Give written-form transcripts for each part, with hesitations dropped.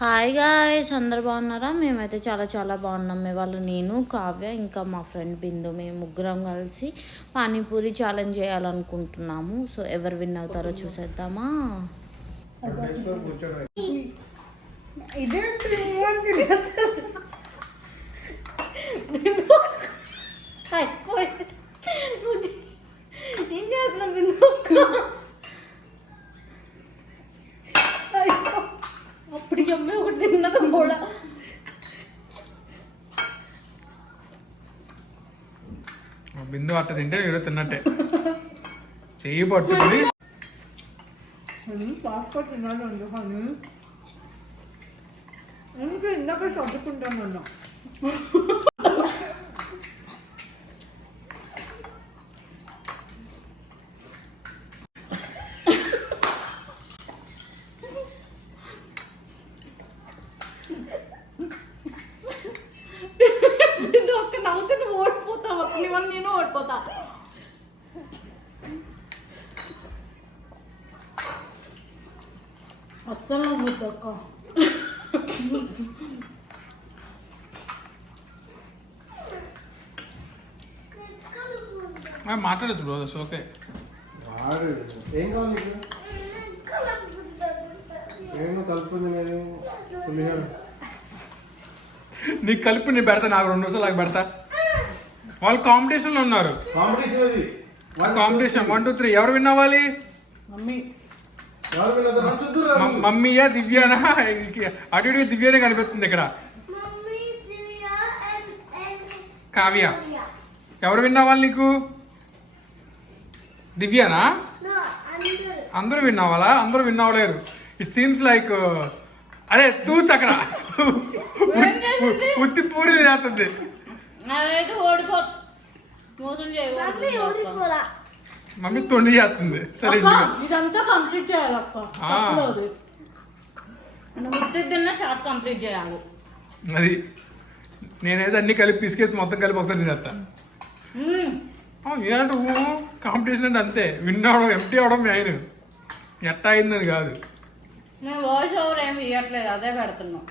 Hi guys, అందరు బాగున్నారా? మేమైతే చాలా చాలా బాగున్నాం. వాళ్ళు నేను, కావ్య, ఇంకా మా ఫ్రెండ్ బిందు, మేము ముగ్గురం కలిసి పానీపూరి ఛాలెంజ్ చేయాలనుకుంటున్నాము. సో ఎవరు విన్ అవుతారో చూసేద్దామా? అప్పటికి అమ్మాయి ఒకటి తిన్నది కూడా. బిందు అట్ట తింటే మీరు తిన్నట్టే చెయ్యి పట్టుకుని ఇందాక చదువుకుంటామన్నా ఒక్క నవ్వుతే నువ్వు ఓడిపోతావు, నీ వల్ల నేను ఓడిపోతా. అస్సలు నవ్వద్దు అక్క. మాట్లాడచ్చు బ్రో, ఓకే. ఏం కావాలి నేను కలుపుకుంది నేను పులిహోర నీకు కలిపి నేను పెడతా, నాకు 2 రోజులు నాకు పెడతా. వాళ్ళు కాంపిటీషన్లో ఉన్నారు. కాంపిటీషన్ 1 2 3 ఎవరు విన్ అవ్వాలి? మమ్మీ మమ్మీయా దివ్యానా? అటు ఇటు దివ్యానే కనిపిస్తుంది ఇక్కడ. కావ్య ఎవరు విన్ అవ్వాలి నీకు? దివ్యానా? అందరూ విన్ అవ్వాలా? అందరూ విన్ అవ్వలేరు. ఇట్ సీమ్స్ లైక్ అరే తూచ్ అక్కడ ఉత్తి పూరి చేస్తుంది. మమ్మీ తొండి చేస్తుంది. సరే ఇదంతా కంప్లీట్ చేయాలి అక్క. తిన్నా చాట్ కంప్లీట్ చేయాలి. అది నేనైతే అన్ని కలిపి పిసికేసి మొత్తం కలిపి ఒకసారి తినేస్తా. ఏంటంటే కాంపిటీషన్ అంటే అంతే, విన్ అవడం ఎంటీ అవడం మెయిన్, ఎట్టా అయిందని కాదు. నేను వాయిస్ ఓవర్ ఏమి ఇవ్వట్లేదు, అదే పెడుతున్నాం.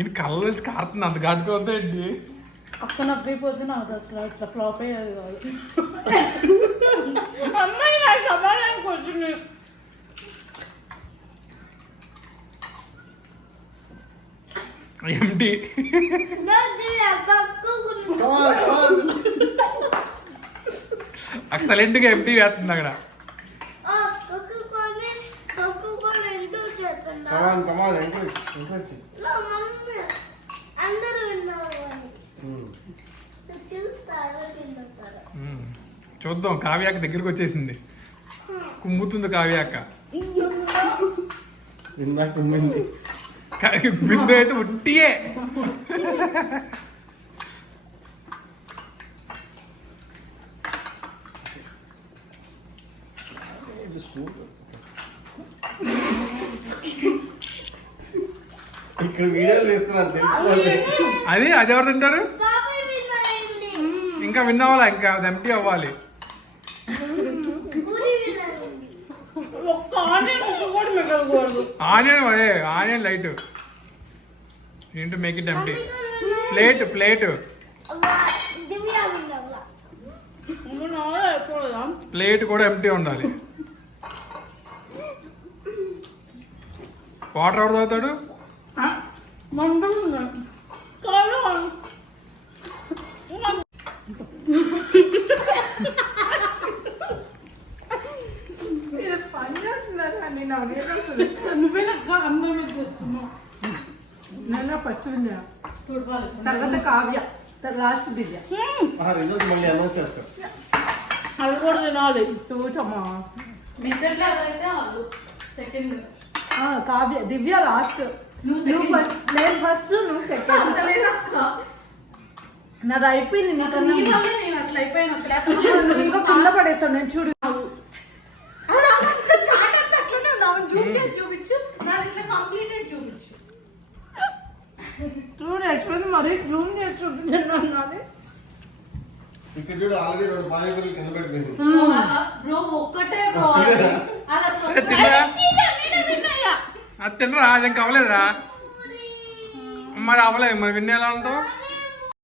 ఇది కళ్ళ నుంచి కారుతుంది, అంత ఘాటుగా ఏంటి అక్క నవ్వైపోతే నాకు అసలు ఇట్లా ఫ్లాప్ అయ్యేది కాదు. అమ్మాయి నాకు సమాధానం కూర్చుని ఎంటీ ఎక్సలెంట్ గా ఎంటీ వేస్తుంది అక్కడ. చూద్దాం, కావ్యాక దగ్గరికి వచ్చేసింది, కుమ్ముతుంది కావ్యాక. బిందు అయితే ఉట్టియే. ఇక్కడ వీడియోలు తీస్తున్నారు తెలుసు. అది ఎవరు తింటారు? ఇంకా విన్ అవ్వాలా, ఇంకా ఎంటీ అవ్వాలి. ఆనియన్ లైట్ ఏంటో మేక్ ఇట్ ఎంటీ. ప్లేట్ కూడా ఎంటీ ఉండాలి. వాటర్ ఎవరు తాగుతాడు? నువ్వే నాకు అందరి మీద చేస్తున్నావు. నేను ఫస్ట్ విన్నా, తర్వాత కావ్య, లాస్ట్ దివ్య. మళ్ళీ అనౌన్స్ చేస్తారు. అవి కూడా తినాలి. చూచమ్మా కావ్య, దివ్య లాస్ట్. నువ్వు ఫస్ట్, నేను ఫస్ట్, నువ్వు సెకండ్. నాది అయిపోయింది. నేను అట్లా అయిపోయాను. ఇంకా కింద పడేస్తాను నేను. చూడు చూడు యాక్చువల్లీ మరీ జూమ్ చేసి చూపించాను. ఇక్కడ చూడు ఆల్రెడీ 2 పానీపూరీలు కింద పెట్టింది బ్రో. ఒక్కటే బ్రో. అది తినరా అది ఇంకా అవ్వలేదురా మరి అవ్వలేదు మరి విన్ ఎలా ఉంటావు